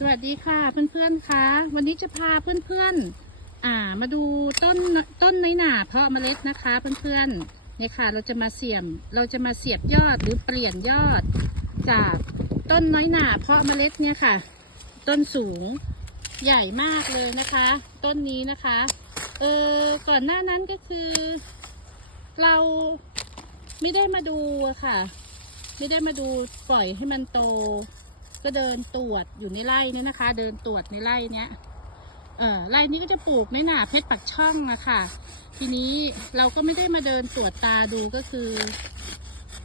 สวัสดีค่ะเพื่อนๆคะวันนี้จะพาเพื่อนๆอ่ามาดูต้นต้นในหนาเพาะเมล็ดนะคะเพื่อนๆเนี่ยค่ะเราจะมาเสียมเราจะมาเสียบยอดหรือเปลี่ยนยอด จากต้นน้อยหนาเพาะเมล็ดเนี่ยค่ะ ต้นสูงใหญ่มากเลยนะคะ ต้นนี้นะคะเออก่อนหน้านั้นก็คือ เราไม่ได้มาดูอะค่ะ ไม่ได้มาดูปล่อยให้มันโต ก็เดินตรวจอยู่ในไร่เนี่ยนะคะ เดินตรวจในไร่เนี้ยเออไร่นี้ก็จะปลูกในหนาเพชรปักช่องอะค่ะ ทีนี้เราก็ไม่ได้มาเดินตรวจตาดูก็คือ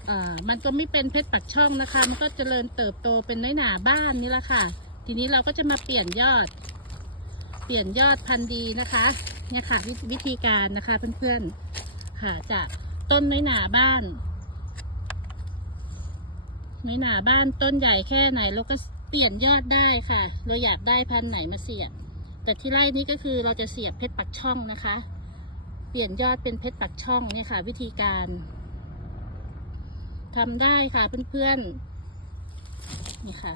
เอ่อมันก็ไม่เป็นเพชรปักช่องนะคะ มันก็เจริญเติบโตเป็นน้อยหนาบ้านนี่แหละค่ะ ทีนี้เราก็จะมาเปลี่ยนยอด เปลี่ยนยอดพันธุ์ดีนะคะ เนี่ยค่ะวิวิธีการนะคะเพื่อนๆค่ะจากต้นน้อยหนาบ้าน ในหนาบ้านต้นใหญ่แค่ไหนเราก็เปลี่ยนยอดได้ค่ะ เราอยากได้พันธุ์ไหนมาเสียบ แต่ที่ไร่นี้ก็คือเราจะเสียบเพชรปักช่องนะคะ เปลี่ยนยอดเป็นเพชรปักช่องเนี่ยค่ะ วิธีการทำได้ค่ะเพื่อนๆนี่ค่ะ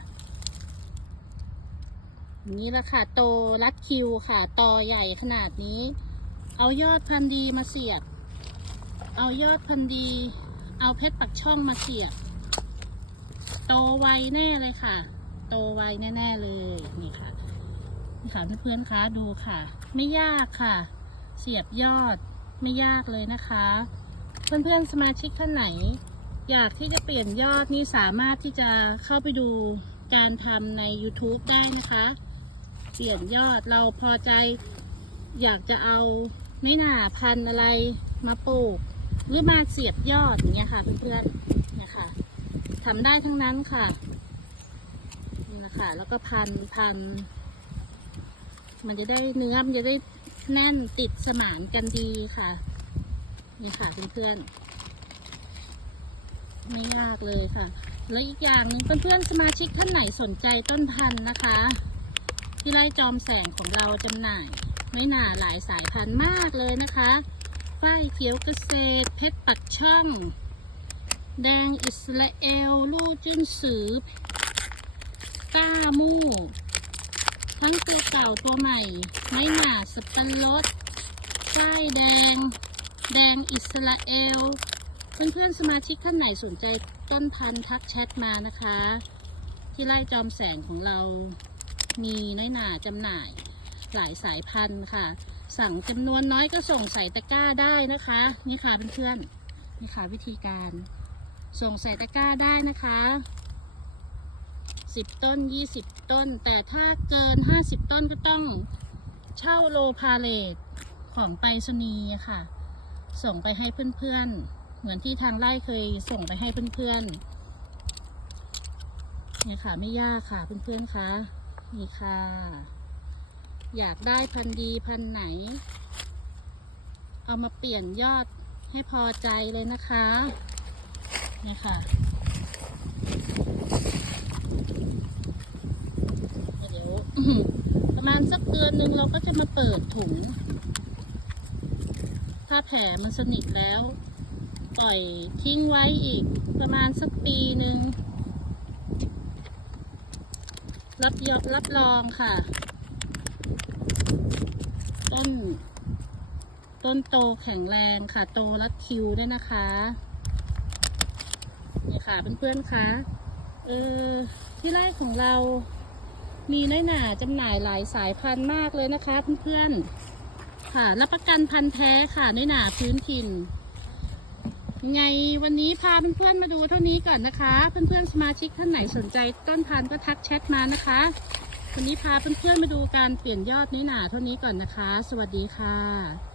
อย่างนี้ละค่ะโตรัดคิวค่ะตอใหญ่ขนาดนี้ เอายอดพันธุ์ดีมาเสียบ เอายอดพันธุ์ดี เอาเพชรปักช่องมาเสียบ โตไวแน่เลยค่ะ โตไวแน่ๆเลยนี่ค่ะนี่ค่ะเพื่อนๆคะดูค่ะ ไม่ยากค่ะ เสียบยอดไม่ยากเลยนะคะ เพื่อนๆสมาชิกท่านไหน อยากที่จะเปลี่ยนยอดนี่สามารถที่จะเข้าไปดูการทำใน YouTube ได้นะคะ เปลี่ยนยอดเราพอใจ อยากจะเอาไม่หนาพันอะไรมาปลูก หรือมาเสียบยอดอย่างเงี้ยค่ะเพื่อนๆ ทำได้ทั้งนั้นค่ะ นี่แหละคะ แล้วก็พันพัน มันจะได้เนื้อมันจะได้แน่นติดสมานกันดีค่ะ นี่ค่ะเพื่อนๆ ไม่ยากเลยค่ะ แล้วอีกอย่างหนึ่งเพื่อนๆสมาชิกท่านไหนสนใจต้นพันธุ์นะคะ ที่ไร่จอมแสงของเราจำหน่าย ไม่หนาหลายสายพันธุ์มากเลยนะคะฝ้ายเขียวเกษตรเพชรปักช่อง แดงอิสราเอล ลู่จิ้นสือ ก้ามู่ ทั้งตัวเก่าตัวใหม่ ไม้หนาสตันรสฝ้ายแดง แดงอิสราเอล เพื่อนๆสมาชิกท่านไหนสนใจต้นพันธุ์ทักแชทมานะคะ ที่ไร่จอมแสงของเรา มีน้อยหนาจำหน่าย หลายสายพันธุ์ค่ะ สั่งจำนวนน้อยก็ส่งใส่ตะกร้าได้นะคะ นี่ค่ะเพื่อนๆนี่ค่ะวิธีการ ส่งใส่ตะกร้าได้นะคะสิบต้นยี่สิบต้น แต่ถ้าเกินห้าสิบต้นก็ต้องเช่าโลพาเลทของไปรษณีย์ค่ะ ส่งไปให้เพื่อนๆ เหมือนที่ทางไร่เคยส่งไปให้เพื่อนๆเนี่ยค่ะไม่ยากค่ะเพื่อนๆคะนี่ค่ะ อยากได้พันธุ์ดีพันธุ์ไหน เอามาเปลี่ยนยอดให้พอใจเลยนะคะ นี่ค่ะเดี๋ยวประมาณสักเดือนหนึ่งเราก็จะมาเปิดถุง ถ้าแผลมันสนิทแล้วปล่อยทิ้งไว้อีกประมาณสักปีหนึ่งรับยอรับรองค่ะ ต้น ต้นโตแข็งแรงค่ะ โตรัดคิวด้วยนะคะ นี่ค่ะเพื่อนๆคะเออที่ไร่ของเรามีน้อยหนาจำหน่ายหลายสายพันธุ์มากเลยนะคะเพื่อนๆค่ะรับประกันพันธุ์แท้ค่ะน้อยหนาพื้นถิ่นไงวันนี้พาเพื่อนๆมาดูเท่านี้ก่อนนะคะ เพื่อนๆสมาชิกท่านไหนสนใจต้นพันธุ์ก็ทักแชทมานะคะ วันนี้พาเพื่อนๆมาดูการเปลี่ยนยอดน้อยหนาเท่านี้ก่อนนะคะ สวัสดีค่ะ